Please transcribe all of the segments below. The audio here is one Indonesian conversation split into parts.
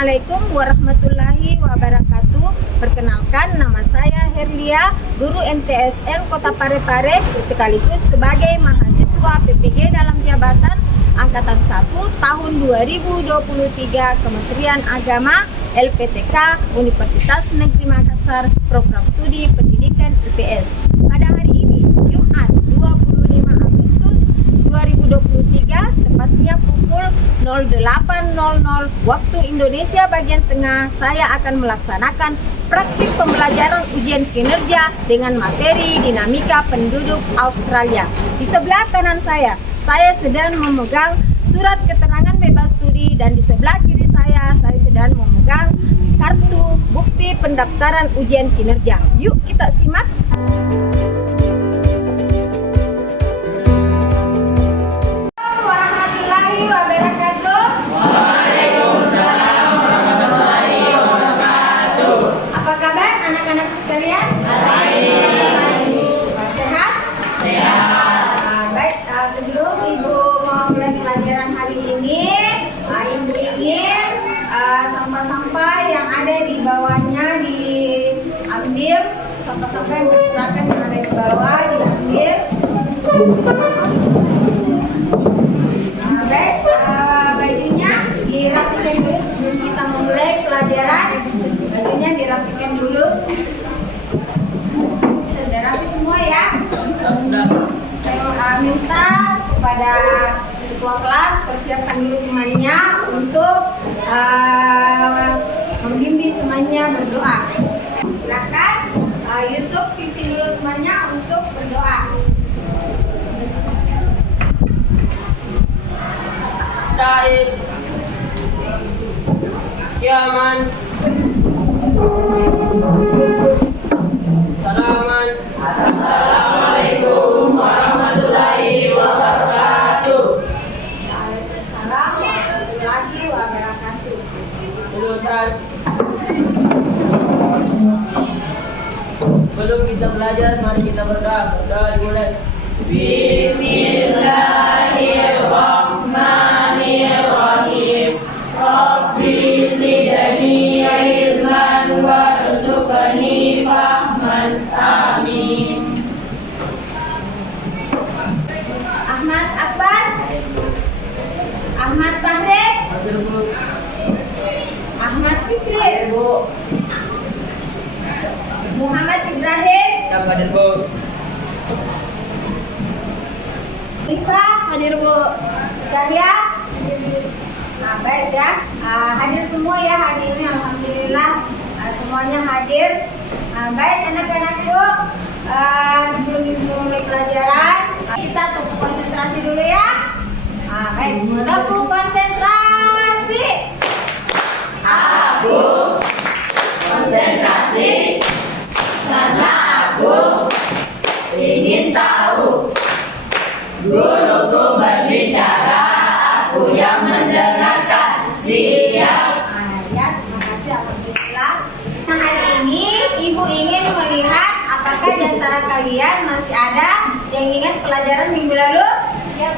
Assalamualaikum warahmatullahi wabarakatuh. Perkenalkan, nama saya Herlia, guru MTSN Kota Parepare, sekaligus sebagai mahasiswa PPG dalam jabatan Angkatan 1 tahun 2023 Kementerian Agama LPTK Universitas Negeri Makassar, Program Studi Pendidikan IPS. Pada hari ini, Jumat 25 Agustus 2023, tepatnya pukul 08.00 waktu Indonesia bagian tengah, saya akan melaksanakan praktik pembelajaran ujian kinerja dengan materi dinamika penduduk Australia. Di sebelah kanan saya sedang memegang surat keterangan bebas studi, dan di sebelah kiri saya sedang memegang kartu bukti pendaftaran ujian kinerja. Yuk kita simak. Warahmatullahi wabarakatuh. Waalaikumsalam warahmatullahi wabarakatuh. Apa kabar anak-anak sekalian? Baik. Sehat? Sehat. Baik, sebelum Ibu mau mulai pelajaran hari ini, Ibu ingin sampah-sampah yang ada di bawahnya diambil, sampah-sampah yang berserakan yang ada di bawah diambil. Baik, bajunya dirapikan dulu sebelum kita memulai pelajaran. Bajunya dirapikan dulu. Sudah rapi semua ya? Saya minta kepada ketua kelas persiapkan dulu temannya untuk membimbing temannya berdoa. Silakan Yusuf pimpin dulu temannya untuk berdoa. Sta'id. Kiaman. Salaman. Assalamualaikum warahmatullahi wabarakatuh. Waalaikumsalam warahmatullahi wabarakatuh. Lulusan. Sebelum kita belajar, mari kita berdoa. Berdoa dimulai. Bismillahirrahmanirrahim. Rabbi zidni ilman warzuqni fahman. Amin. Ahmad Akbar, Ahmad Fahri, Hadir Bu. Ahmad Fikri, Hadir Bu. Muhammad Ibrahim, Yang hadir Bu. Isa hadir Bu. Cahya, nah baik ya, hadir semua ya hari ini, alhamdulillah semuanya hadir. Baik anak-anakku, sebelum dimulai pelajaran kita tepuk konsentrasi dulu ya. Baik, tepuk konsentrasi. Aku konsentrasi karena aku ingin tahu. Guruku berbicara, aku yang mendengarkan. Siap. Ya, terima kasih, alhamdulillah. Nah, hari ini Ibu ingin melihat apakah di antara kalian masih ada yang ingat pelajaran minggu lalu? Siap,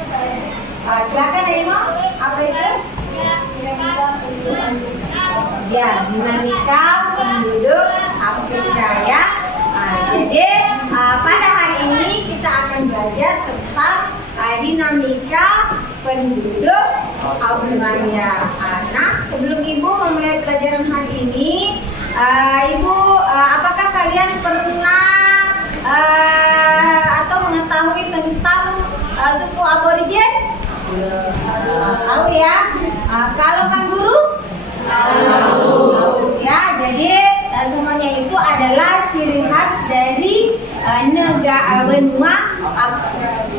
silakan Imo. Apa itu? Ya, dinamika penduduk Afrika ya. Jadi pada hari ini kita akan belajar tentang dinamika penduduk Australia. Nah, sebelum Ibu memulai pelajaran hari ini, Ibu, apakah kalian pernah atau mengetahui tentang suku Aborigin? Tahu ya. Kalau kanguru? Tahu ya. Jadi semuanya itu adalah ciri khas dari negara benua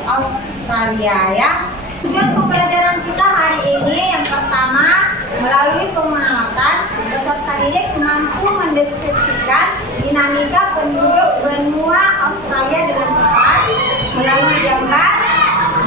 Australia ya. Tujuan pembelajaran kita hari ini yang pertama, melalui pengamatan peserta didik mampu mendeskripsikan dinamika penduduk benua Australia dengan tepat melalui gambar,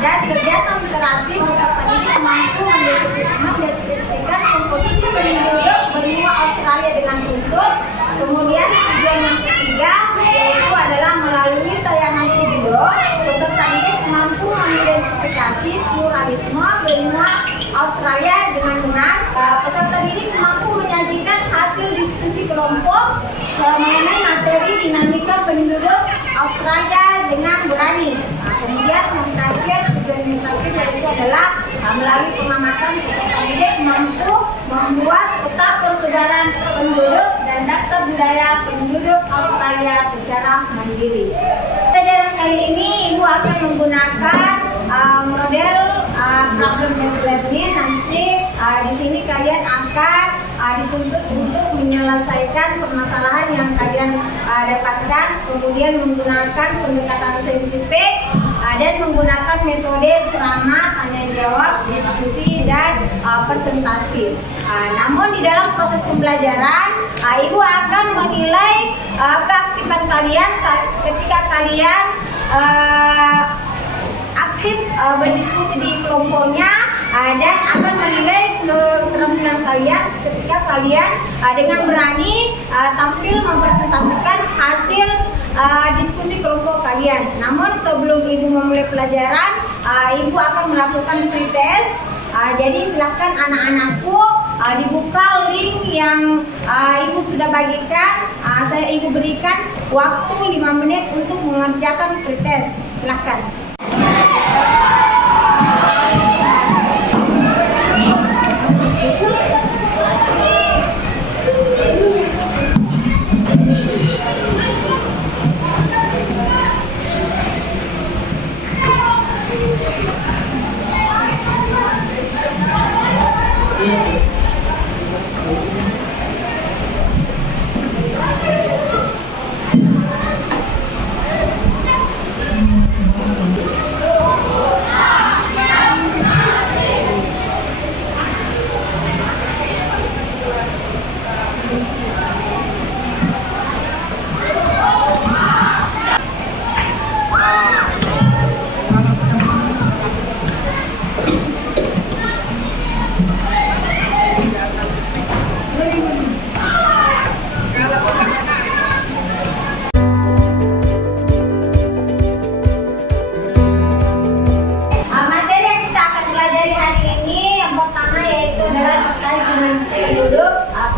dan kegiatan literasi peserta didik mampu mendeskripsikan komposisi penduduk benua Australia dengan runtut. Kemudian tujuan yang ketiga yaitu adalah melalui tayangan video peserta didik mampu mengidentifikasi pluralisme benua Australia dengan benar. Peserta didik mampu mengenai materi dinamika penduduk Australia dengan berani. Kemudian yang terakhir, tujuan yang terakhir yaitu adalah melalui pengamatan peserta didik mampu membuat peta persaudaraan penduduk dan daftar budaya penduduk Australia secara mandiri. Pelajaran kali ini Ibu akan menggunakan model problem based learning. Nanti di sini kalian akan dituntut untuk menyelesaikan permasalahan yang kalian dapatkan, kemudian menggunakan pendekatan saintifik dan menggunakan metode ceramah, tanya jawab, diskusi, dan presentasi. Namun di dalam proses pembelajaran, Ibu akan menilai keaktifan kalian ketika kalian aktif berdiskusi di kelompoknya, dan akan menilai keterampilan kalian ketika kalian dengan berani tampil mempresentasikan hasil diskusi kelompok kalian. Namun sebelum Ibu memulai pelajaran, Ibu akan melakukan pretest. Jadi silakan anak-anakku dibuka link yang Ibu sudah bagikan. Ibu berikan waktu 5 menit untuk mengerjakan pretest. Silakan.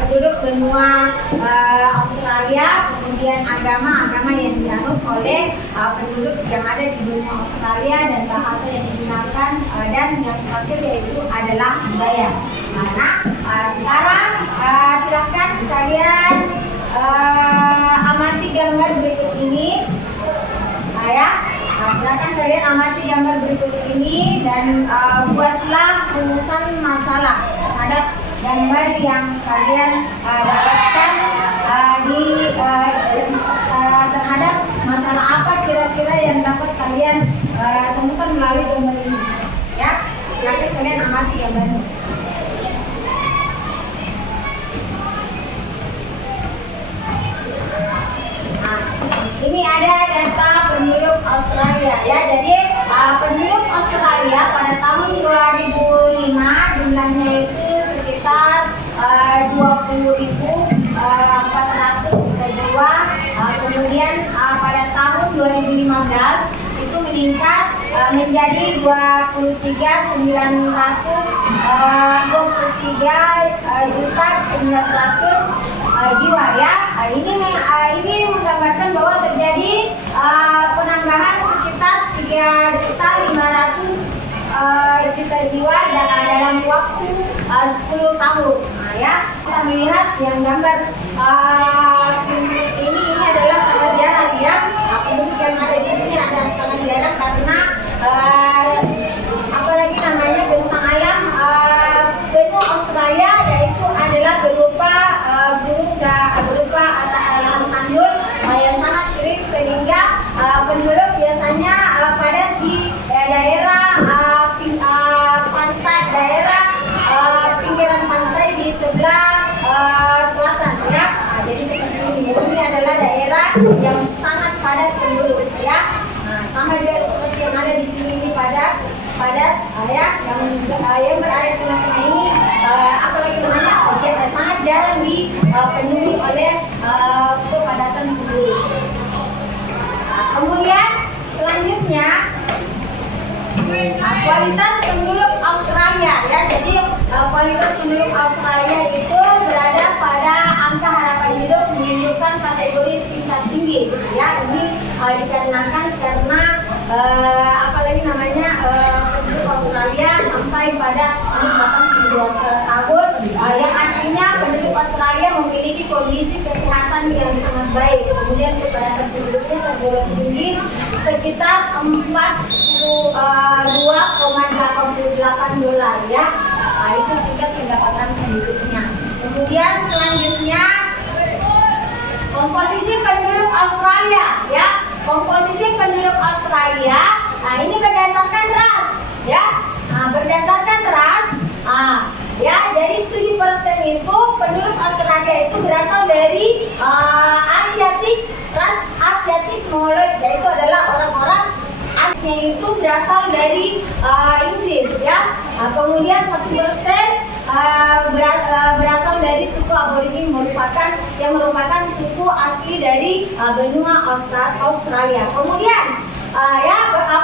Penduduk benua Australia, kemudian agama yang dianut oleh penduduk yang ada di benua Australia, dan bahasa yang digunakan, dan yang terakhir yaitu adalah budaya. Sekarang silakan kalian amati gambar berikut ini, silakan kalian amati gambar berikut ini dan buatlah rumusan masalah terhadap gambar yang kalian dapatkan terhadap masalah apa kira-kira yang dapat kalian temukan melalui gambar ini. Ya, silakan kalian amati gambarnya. Ini ada data penduduk Australia ya. Jadi penduduk Australia pada tahun 2005 jumlahnya itu sekitar 20.400 jiwa. Kemudian pada tahun 2015 itu meningkat menjadi 23.900 jiwa ya. Ini menggambarkan bahwa terjadi penambahan sekitar 3.500.000 jiwa dalam waktu 10 tahun. Ya, kita melihat yang gambar ini adalah sangat jarang ya. Penduduk yang ada di sini ada sangat jarang karena apalagi namanya bentang alam benua Australia, yaitu adalah berupa lahan tandus yang sangat kering, sehingga penduduk biasanya padat di daerah pantai, pinggiran pantai di sebelah selatan ya. Jadi seperti ini. Jadi ini adalah daerah yang sangat padat penduduk ya. Sama juga seperti yang ada di sini, ini padat ya, yang berada di tengah-tengah ini apalagi namanya objek sangat jarang dipenuhi oleh kepadatan penduduk. Kemudian selanjutnya kualitas penduduk Australia ya. Jadi kualitas penduduk Australia itu berada pada angka harapan hidup menunjukkan bukan kategori tingkat tinggi, ya. Ini dikarenakan karena apalagi namanya penduduk Australia sampai pada kenikmatan 72 tahun, yang artinya penduduk Australia memiliki kondisi kesehatan yang sangat baik. Kemudian kepada penduduknya tergolong tinggi sekitar 42,88 dolar, ya. Itu tingkat pendapatan penduduknya. Kemudian selanjutnya komposisi penduduk Australia, ya. Komposisi penduduk Australia, ini berdasarkan ras, ya. Berdasarkan ras, ya. Jadi 7% itu penduduk Australia itu berasal dari ras Asiatik Mongoloid, yaitu adalah orang-orang Asia itu berasal dari Inggris, ya. Kemudian 1% berasal dari suku aborigin yang merupakan suku asli dari benua Australia. Kemudian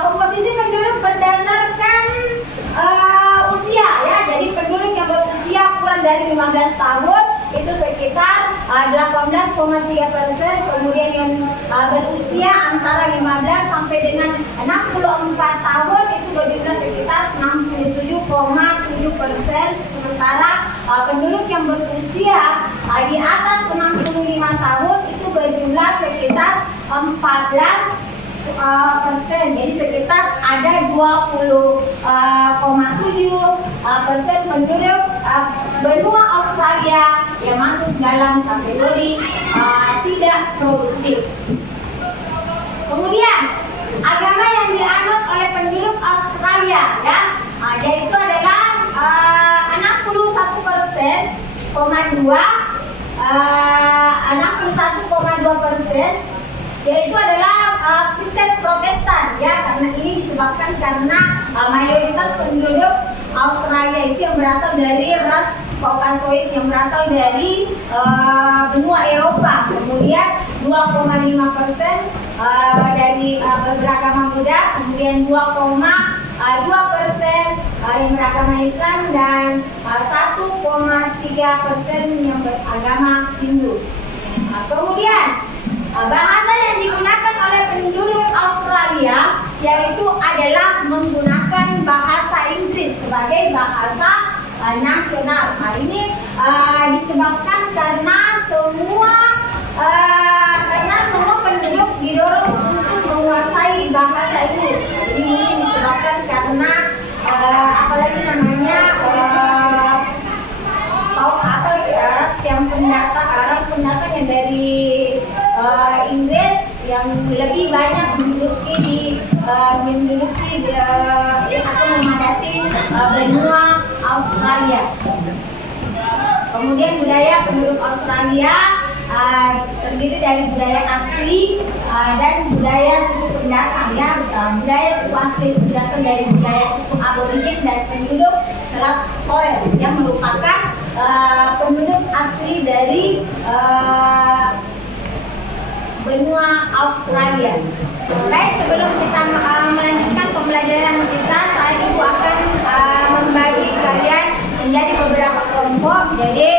komposisi penduduk berdasarkan usia, ya. Jadi penduduk yang berusia kurang dari 15 tahun itu sekitar 18,3%. Kemudian yang berusia antara 15 sampai dengan 64 tahun itu berjumlah sekitar 67,7%. Sementara penduduk yang berusia di atas 65 tahun itu berjumlah sekitar 14%. Jadi sekitar ada 20,7% penduduk benua Australia yang masuk dalam kategori tidak produktif. Kemudian agama yang dianut oleh penduduk Australia, ya, yaitu adalah 61,2%, yaitu adalah Kristen Protestan, ya. Karena ini disebabkan karena mayoritas penduduk Australia itu yang berasal dari ras Kaukasoid yang berasal dari benua Eropa. Kemudian 2,5% dari beragama Buddha, kemudian 2,2% yang beragama Islam, dan 1,3% yang beragama Hindu. Kemudian bahasa yang digunakan oleh penduduk Australia yaitu adalah menggunakan bahasa Inggris sebagai bahasa nasional. Ini disebabkan karena semua penduduk didorong untuk menguasai bahasa Inggris. Jadi ini disebabkan karena apalagi namanya ras pendatang yang dari Inggris yang lebih banyak menduduki atau memadati benua Australia. Kemudian budaya penduduk Australia terdiri dari budaya asli dan budaya suku pendatang, ya. Budaya suku asli itu berasal dari budaya suku aborigin dan penduduk Selat Torres yang merupakan penduduk asli dari benua Australia. Baik, sebelum kita melanjutkan pembelajaran kita, saya ibu akan membagi kalian menjadi beberapa kelompok. Jadi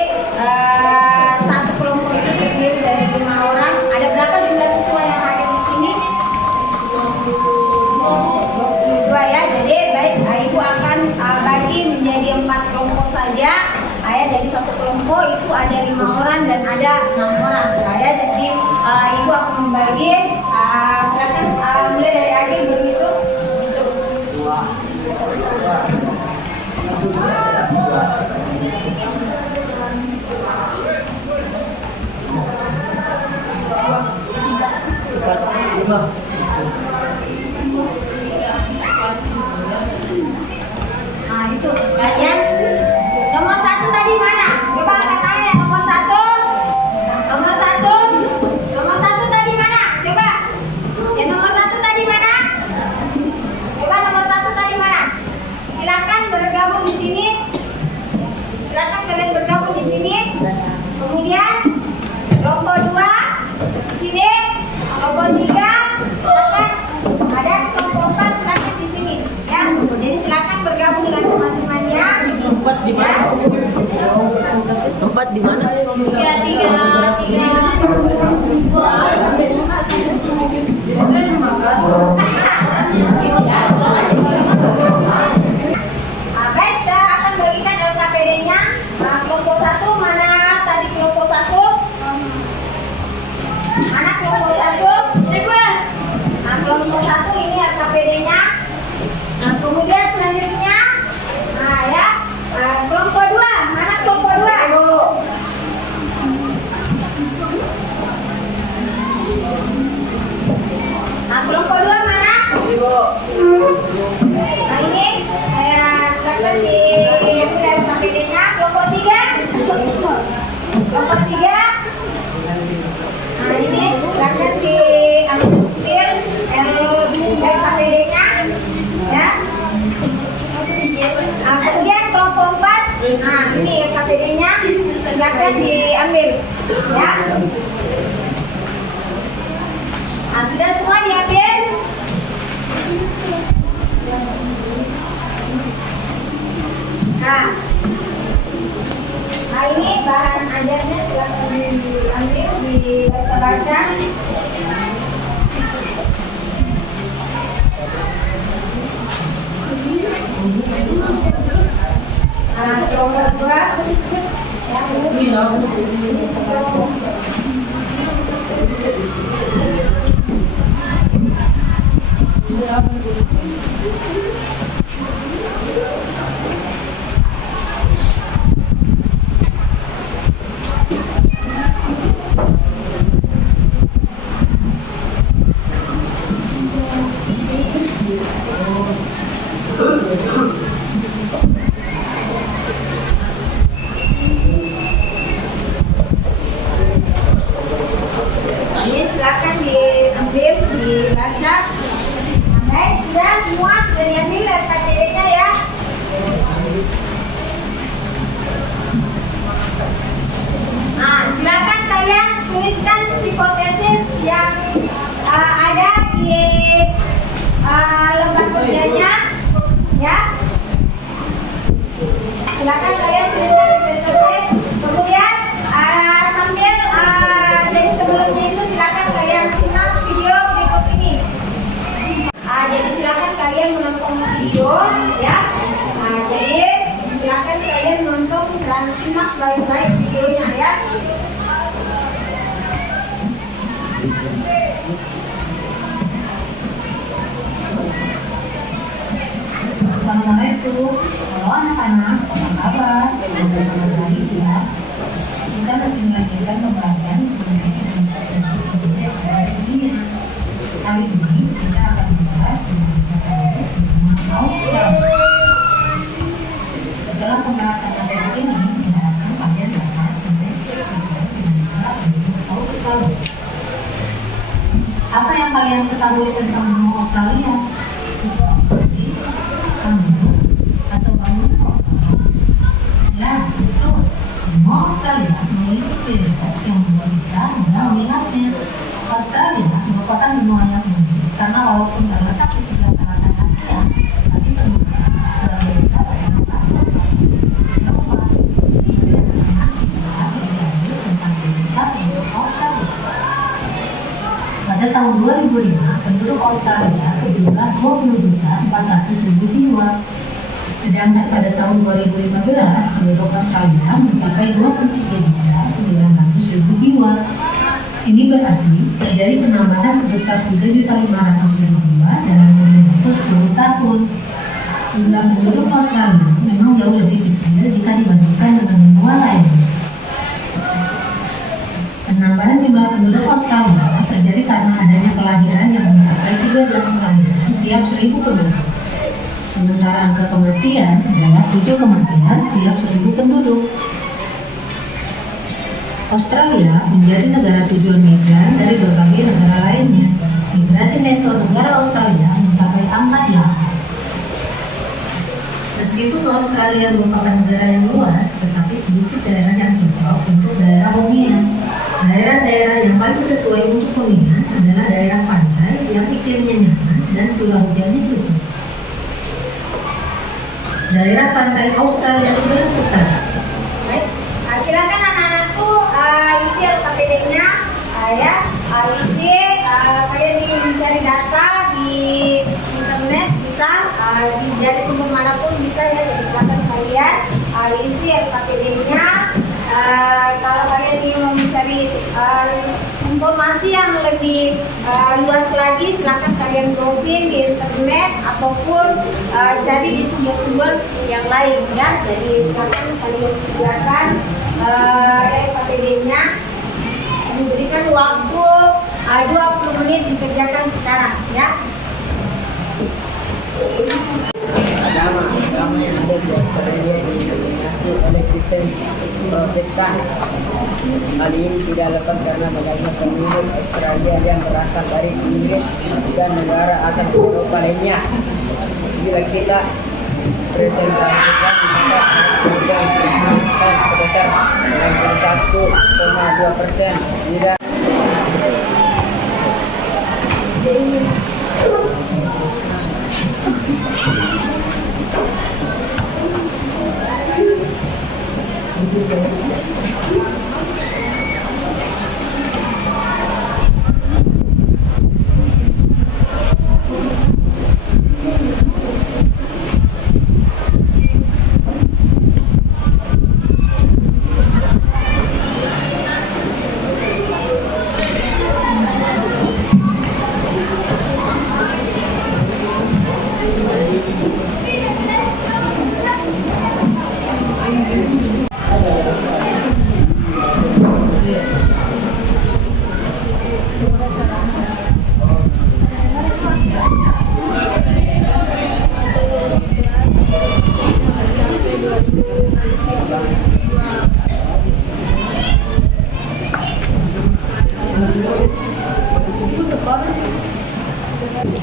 satu kelompok itu terdiri dari 5 orang. Ada berapa jumlah siswa yang hadir di sini? 22, ya. Jadi baik, ibu akan bagi menjadi 4 kelompok saja. Jadi satu kelompok itu ada 5 orang dan ada 6 orang. Jadi ibu akan membagi. Silakan mulai dari Agil begitu. Itu kalian nomor 1 tadi mana? Coba angkat tangan ya, nomor 1. Nomor 1 tadi mana? Coba. Yang nomor 1 tadi mana? Coba nomor 1 tadi mana? Silakan bergabung di sini. Silakan kalian bergabung di sini. Kemudian kelompok 2 di sini. Kelompok 3 silakan. Ada kelompok 4 silakan di sini. Ya. Jadi silakan bergabung dengan teman-temannya. Tempat di mana? Tempat di mana? 3. Mana kelompok 1? Nah, kelompok 1 ini RKPD-nya. Nah, kemudian selanjutnya, nah ya, kelompok 2. Mana kelompok 2? Nah, kelompok 2 mana? Nah, ini saya silakan di RKPD-nya. Kelompok 3. Kelompok 3. Nah, ini silakan diambil LKPD-nya ya. Nah, kemudian kelompok 4. Nah, ini LKPD-nya silakan diambil ya. Nah, sudah semua diambil. Nah, ini bahan ajarnya silakan diambil, dibaca-baca. Nah, kelompok 2 ya. Ini silakan diambil, dibaca. Baik, sudah semua sudah diambil RKPD-nya ya. Nah, silakan kalian tuliskan hipotesis yang ada di lembar kerjanya ya. Silakan kalian tuliskan hipotesis. Kemudian sambil jadi sebelumnya itu silakan kalian simak video berikut ini. Jadi silakan kalian menonton video ya. Jadi silakan kalian nonton dan simak baik-baik videonya ya. Assalamualaikum. Halo anak-anak, apa kabar? Selamat pagi ya. Kita masih melanjutkan pembahasan ini. Kali ini kita akan membahas tentang Australia. Setelah pembahasan materi ini, diharapkan kalian dapat mendeskripsikan dengan Australia. Apa yang kalian ketahui tentang benua Australia? Atau bangunan Australia? Ya, betul. Benua Australia memiliki ciri khas yang membuat kita mudah mengingatnya. Australia merupakan benua yang unik karena walaupun terletak di sebelah selatan Asia, tapi ternyata sebagai besar pada lokasi-lokasi Eropa. Itu yang akan dibahas lebih lanjut tentang habitat penduduk Australia. Pada tahun 2005, penduduk Australia berjumlah 20.400.000 jiwa. Sedangkan pada tahun 2015, penduduk Australia mencapai 23.900.000 jiwa. Ini berarti terjadi penambahan sebesar 3.500.000 jiwa dalam kurun waktu 10 tahun. Jumlah penduduk Australia memang jauh lebih kecil jika dibandingkan dengan benua lainnya. Penambahan jumlah penduduk Australia terjadi karena adanya kelahiran yang mencapai 13 kelahiran tiap 1.000 penduduk. Sementara angka kematian adalah 7 kematian tiap 1.000 penduduk. Australia menjadi negara tujuan migran dari berbagai negara lainnya. Migrasi neto negara Australia mencapai angka 8. Meskipun Australia merupakan negara yang luas, tetapi sedikit daerah yang cocok untuk daerah hunian. Daerah-daerah yang paling sesuai untuk hunian adalah daerah pantai yang iklimnya nyaman dan curah hujannya cukup. Daerah pantai Australia sebelah utara. Baik, silakan anak-anakku isi LKPD-nya ya. Isi kalian ingin mencari data di internet bisa, dari sumber manapun bisa ya. Jadi silakan kalian isi LKPD-nya. Kalau kalian ingin mencari informasi yang lebih luas lagi silakan kalian browsing di internet ataupun cari di sumber-sumber yang lain ya. Jadi silakan kalian kerjakan KPD-nya, diberikan waktu 20 menit dikerjakan sekarang ya. Agama yang ada di Australia didominasi oleh Kristen Protestan. Hal ini tidak lepas karena banyaknya penduduk Australia yang berasal dari Inggris dan negara asal Eropa lainnya. Bila kita presentasikan maka Kristen Protestan sebesar 61,2%. Tidak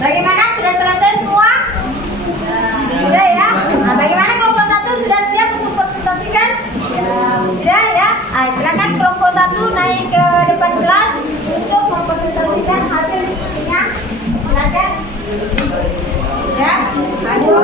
Bagaimana? Sudah selesai semua? Sudah ya? Nah, bagaimana kelompok 1 sudah siap untuk presentasikan? Sudah ya? Nah, silakan kelompok 1 naik ke depan kelas untuk mempresentasikan hasil diskusinya. Silakan. Ya? Aduh,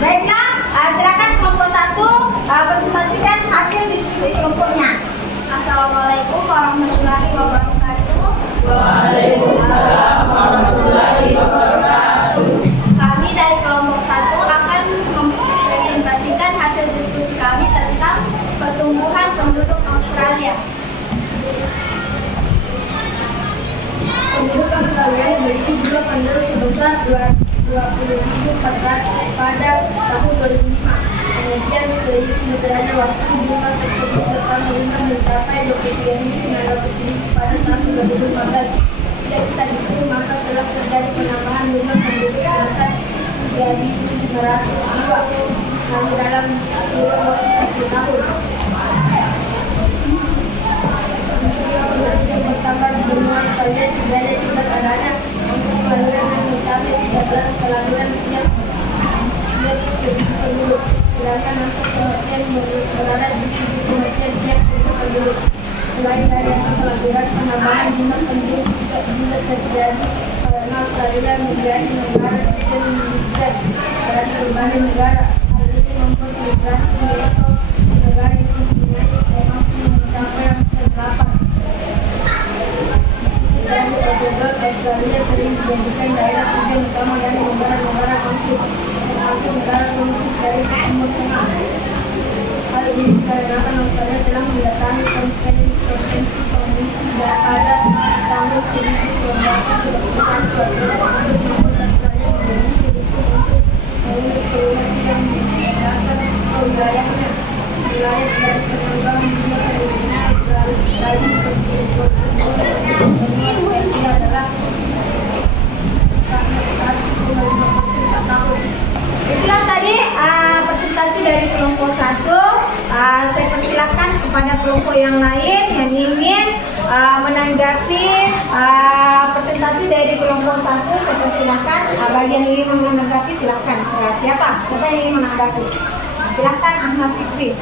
baiklah, silakan kelompok 1 presentasikan hasil diskusi kelompoknya. Assalamualaikum warahmatullahi wabarakatuh. Waalaikumsalam warahmatullahi wabarakatuh. Kami dari kelompok 1 akan mempresentasikan hasil diskusi kami tentang pertumbuhan penduduk Australia. Penduduk Australia memiliki jumlah penduduk sebesar 20.400 pada tahun 2005. Kemudian seiring berjalannya waktu jumlah tersebut bertambah mencapai 23.900 pada tahun 2015. Jika kita hitung maka telah terjadi penambahan jumlah penduduk sebesar 3.500 jiwa hanya dalam kurun waktu 1 tahun. Yang bertambah di benua Australia tidak ada juga adanya untuk kelahiran yang mencapai 13 kelahiran tiap penduduk. Sedangkan angka kematian berada di 7 kematian tiap penduduk. Selain dari angka kelahiran, penambahan jumlah penduduk juga terjadi karena Australia menjadi negara yang memigrasi dari berbagai negara. Hal ini membuat migrasi mereka negara itu mempunyai mampu mencapai angka 8. Dan global Australia sering dijadikan daerah tujuan utama dari negara-negara konflik termasuk negara konflik dari Timur Tengah. Hal ini dikarenakan Australia telah mendatangi konvensi pada tahun 1991 untuk membuat Australia menjadi untuk yang menggunakan wilayahnya. Wilayah dari perkembangan dunia dari itulah tadi presentasi dari kelompok 1. Saya persilakan kepada kelompok yang lain yang ingin menanggapi presentasi dari kelompok 1. Saya persilakan bagi yang ingin menanggapi silakan. Siapa yang ingin menanggapi? Silakan Ahmad Fikri.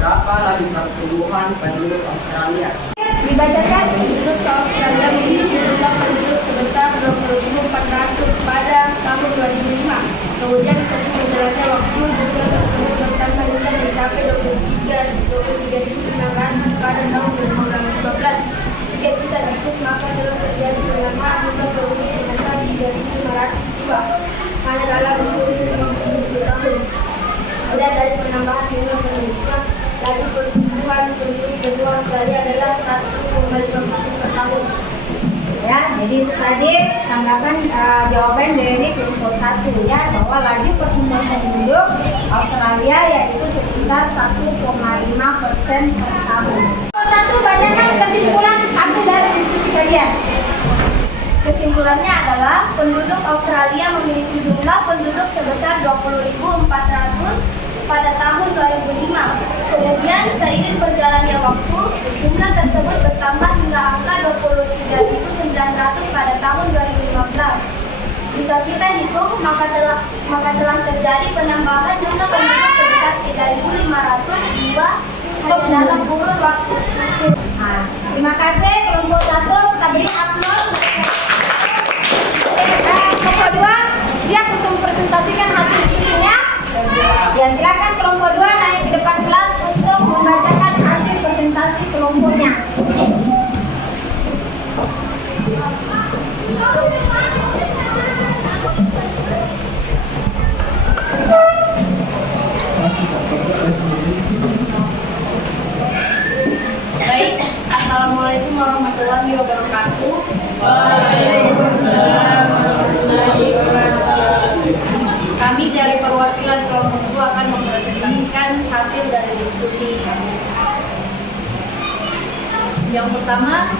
berapa lagi pertumbuhan penduduk Australia? Dibacakan. Penduduk Australia memiliki jumlah penduduk sebesar 20.400 pada tahun 2005. Kemudian seiring berjalannya waktu jumlah tersebut bertambah hingga mencapai 23.900 pada tahun 2015. Jika kita hitung maka telah terjadi penambahan jumlah penduduk sebesar 3.500 jiwa hanya dalam kurun 50 tahun. Kemudian dari penambahan jumlah penduduk keseluruhan penduduk benua Australia adalah 1,5% per tahun. Ya, jadi itu tadi tanggapan jawaban dari kelompok 1 ya, bahwa laju pertumbuhan penduduk Australia yaitu sekitar 1,5% per tahun. Kelompok 1, bacakan kesimpulan hasil dari diskusi kalian. Kesimpulannya adalah penduduk Australia memiliki jumlah penduduk sebesar 20.400 pada tahun 2005. Kemudian seiring berjalannya waktu, jumlah tersebut bertambah hingga angka 23.900 pada tahun 2015. Jika kita hitung, maka telah terjadi penambahan jumlah penduduk sebesar 3.500 jiwa hanya dalam kurun waktu. Nah, terima kasih kelompok 1, kita beri aplaus. Kelompok 2 siap untuk mempresentasikan hasil diskusinya? Ya, silakan kelompok 2 naik ke depan kelas untuk membacakan hasil presentasi kelompoknya. Baik, Assalamualaikum warahmatullahi wabarakatuh. Waalaikumsalam warahmatullahi wabarakatuh. Kami dari perwakilan kelompok 2 akan mempresentasikan hasil dari diskusi kami. Yang pertama,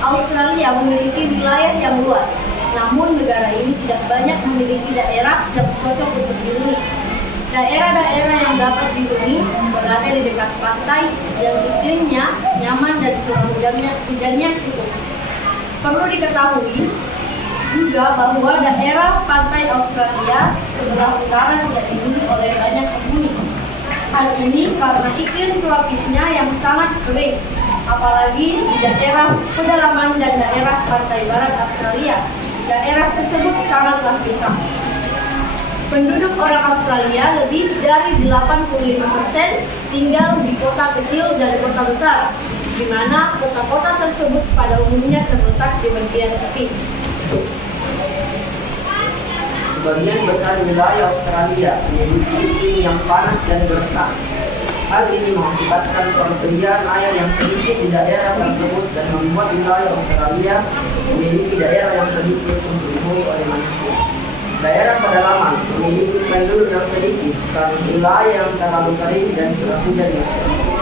Australia memiliki wilayah yang luas, namun negara ini tidak banyak memiliki daerah yang cocok untuk dihuni. Daerah-daerah yang dapat dihuni berada di dekat pantai yang iklimnya nyaman dan curah hujannya cukup. Perlu diketahui juga bahwa daerah pantai Australia sebelah utara tidak dihuni oleh banyak penghuni. Hal ini karena iklim tropisnya yang sangat kering, apalagi di daerah pedalaman dan daerah pantai barat Australia. Daerah tersebut sangatlah pisak. Penduduk orang Australia lebih dari 85% tinggal di kota kecil dan kota besar, di mana kota-kota tersebut pada umumnya terletak di bagian tepi. Sebagian besar wilayah Australia memiliki iklim yang panas dan gersang. Hal ini mengakibatkan persediaan air yang sedikit di daerah tersebut dan membuat wilayah Australia memiliki daerah yang sedikit untuk dihuni oleh manusia. Daerah pedalaman memiliki penduduk yang sedikit karena wilayah yang terlalu kering dan curah hujan yang sedikit.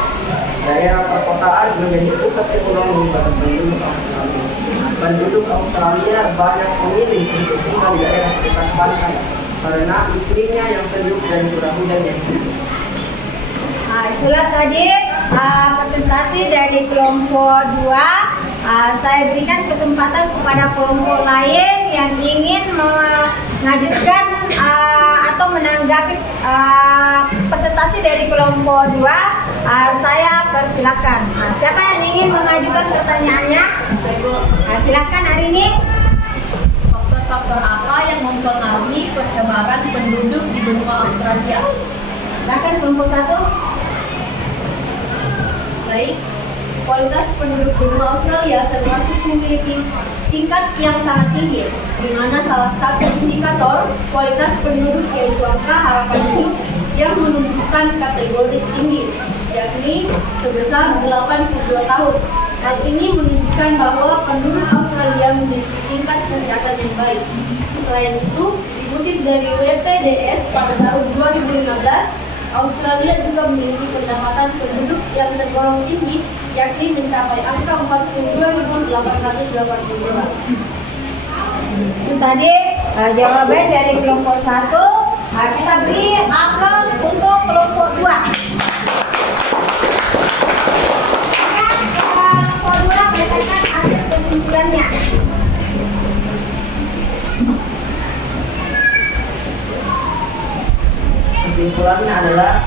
Daerah perkotaan menjadi pusat ekonomi bagi penduduk Australia. Penduduk Australia banyak memilih untuk tinggal di daerah dekat pantai karena iklimnya yang sejuk dan curah hujan yang tinggi. Nah, itulah tadi presentasi dari kelompok 2. Saya berikan kesempatan kepada kelompok lain yang ingin mengajukan atau menanggapi presentasi dari kelompok 2. Saya persilakan. Siapa yang ingin mengajukan pertanyaannya? Silakan hari ini. Faktor-faktor apa yang mempengaruhi persebaran penduduk di benua Australia? Silakan kelompok 1. Baik, kualitas penduduk benua Australia termasuk memiliki tingkat yang sangat tinggi, di mana salah satu indikator kualitas penduduk yaitu angka harapan hidup yang menunjukkan kategori tinggi, yakni sebesar 82 tahun. Hal ini menunjukkan bahwa penduduk Australia memiliki tingkat kesehatan yang baik. Selain itu, dikutip dari WPDS pada tahun 2015, Australia juga memiliki pendapatan penduduk yang tergolong tinggi, yakni mencapai angka 42.882. Itu tadi jawaban dari kelompok 1. Kita beri aplaus untuk kelompok 2. Kelompok 2 berikan hasil kesimpulannya. Kesimpulannya adalah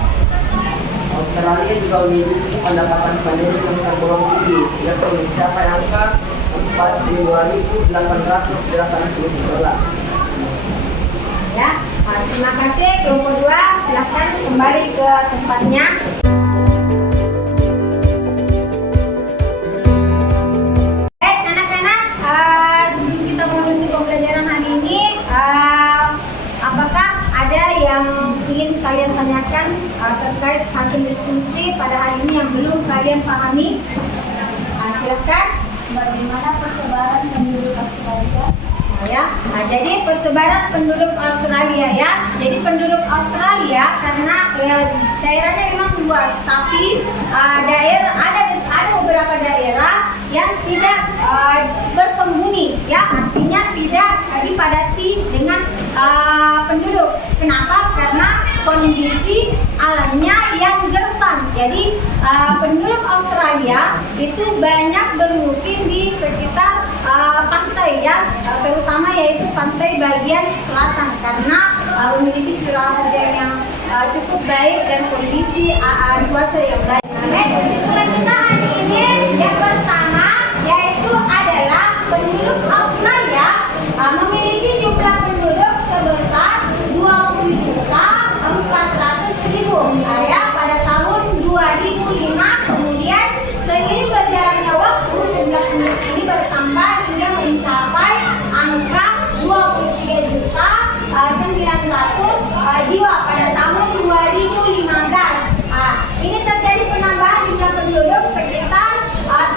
Australia juga memiliki pendapatan penduduk yang tergolong tinggi, yaitu mencapai angka $42.880. Ya, terima kasih kelompok 2. Silahkan kembali ke tempatnya. Baik anak-anak, sebelum kita menutup pembelajaran hari ini, apakah ada yang ingin kalian tanyakan terkait hasil diskusi pada hari hari ini yang belum kalian pahami? Silakan. Bagaimana persebaran penduduk Australia? Ya, jadi persebaran penduduk Australia ya. Jadi penduduk Australia karena daerahnya memang luas, tapi daerah ada beberapa daerah yang tidak berpenghuni, ya, artinya tidak dipadati dengan penduduk. Kenapa? Karena kondisi alamnya yang gersang. Jadi penduduk Australia itu banyak bermukim di sekitar pantai ya, terutama yaitu pantai bagian selatan karena memiliki curah hujan yang cukup baik dan kondisi cuaca yang baik. Kesimpulan kita hari ini yang pertama yaitu adalah penduduk Australia memiliki jumlah penduduk sebesar 20.400.000 ya pada tahun 2005. Kemudian seiring berjalannya waktu jumlah penduduk ini bertambah hingga mencapai angka 23.900.000 jiwa pada tahun 2015. Ini terjadi penambahan jumlah penduduk sekitar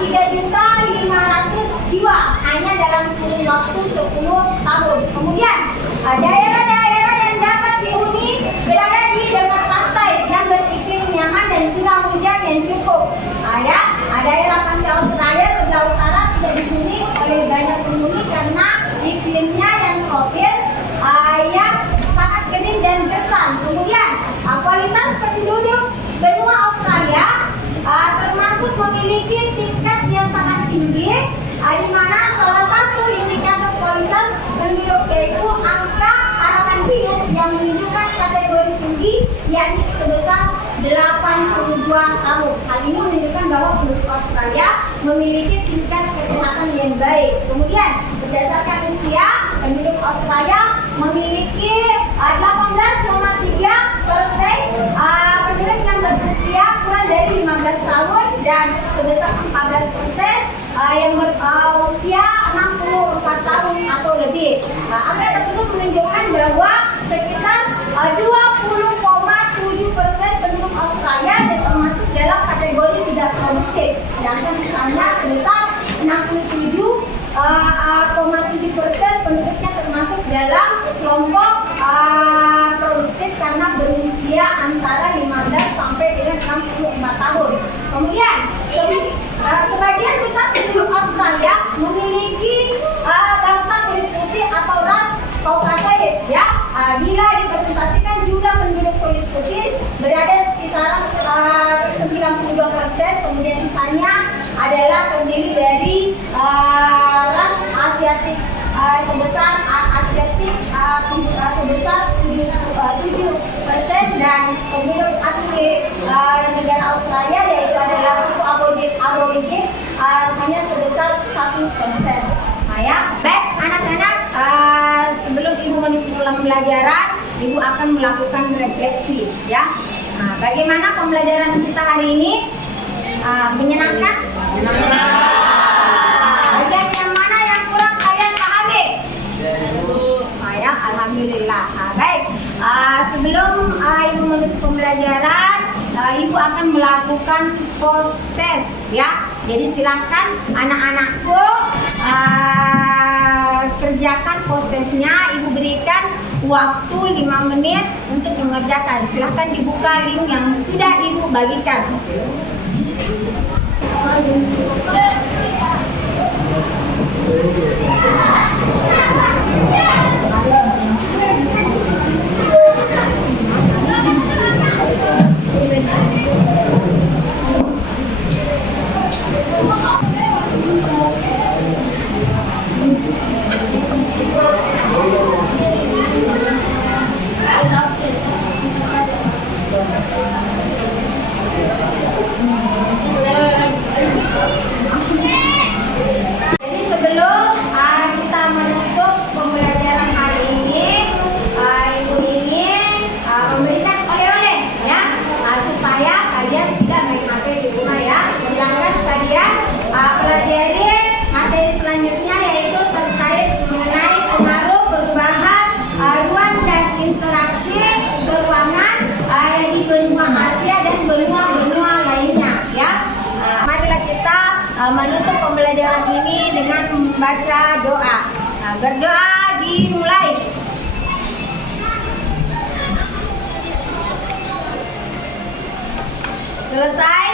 3.500.000 jiwa hanya dalam kurun waktu 10 tahun. Kemudian daerah-daerah yang dapat dihuni berada di dekat pantai yang beriklim nyaman dan curah hujan yang cukup. Daerah pantai Australia sebelah utara tidak dihuni oleh banyak penghuni karena iklimnya yang tropis yang sangat kering dan gersang. Kemudian kualitas penduduk benua Australia termasuk memiliki tingkat yang sangat tinggi, di mana salah satu indikator kualitas penduduk yaitu angka harapan hidup yang menunjukkan kategori tinggi yakni sebesar 82 tahun. Hal ini menunjukkan bahwa penduduk Australia memiliki tingkat kesehatan yang baik. Kemudian berdasarkan usia, penduduk Australia memiliki 18,3% penduduk yang berusia kurang dari 15 tahun dan sebesar 14% yang berusia 64 tahun atau lebih. Angka tersebut menunjukkan bahwa sekitar 20,7% penduduk Australia dan termasuk dalam kategori tidak produktif. Sedangkan sisanya sebesar 67,7% penduduknya termasuk dalam kelompok produktif karena berusia antara 15 sampai dengan 64 tahun. Kemudian sebagian besar penduduk Australia memiliki bangsa kulit putih atau ras Caucasoid ya. Bila dipresentasikan jumlah penduduk kulit putih berada kisaran 92%, kemudian sisanya adalah terdiri dari ras Asiatik sebesar 7% dan penduduk asli negara Australia yaitu adalah suku Aborigin hanya sebesar 1%. Baik anak-anak, sebelum ibu menutup pembelajaran, ibu akan melakukan refleksi ya. Bagaimana pembelajaran kita hari ini? Menyenangkan? Bagian yang mana yang kurang kalian pahami? Alhamdulillah. Baik, sebelum ibu menutup pembelajaran, ibu akan melakukan post test ya. Jadi silakan anak-anakku kerjakan post testnya. Ibu berikan waktu 5 menit untuk mengerjakan. Silakan dibuka link yang sudah ibu bagikan. Jadi sebelum kita menutup pembelajaran hari ini, ibu ingin memberikan oleh-oleh ya, supaya kalian tidak main HP di rumah ya. Silakan kalian pelajari materi selanjutnya yaitu terkait mengenai pengaruh perubahan ruang dan interaksi keruangan di benua Asia dan benua-benua lainnya. membaca doa. Nah, berdoa dimulai. Selesai?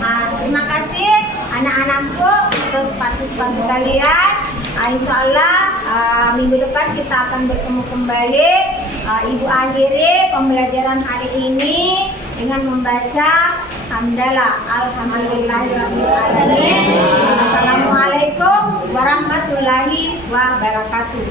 Nah, terima kasih anak-anakku, terus partisipasi kalian. Insya Allah minggu depan kita akan bertemu kembali. Ibu akhiri pembelajaran hari ini dengan membaca hamdalah alhamdulillahirabbil alamin. Assalamualaikum warahmatullahi wabarakatuh.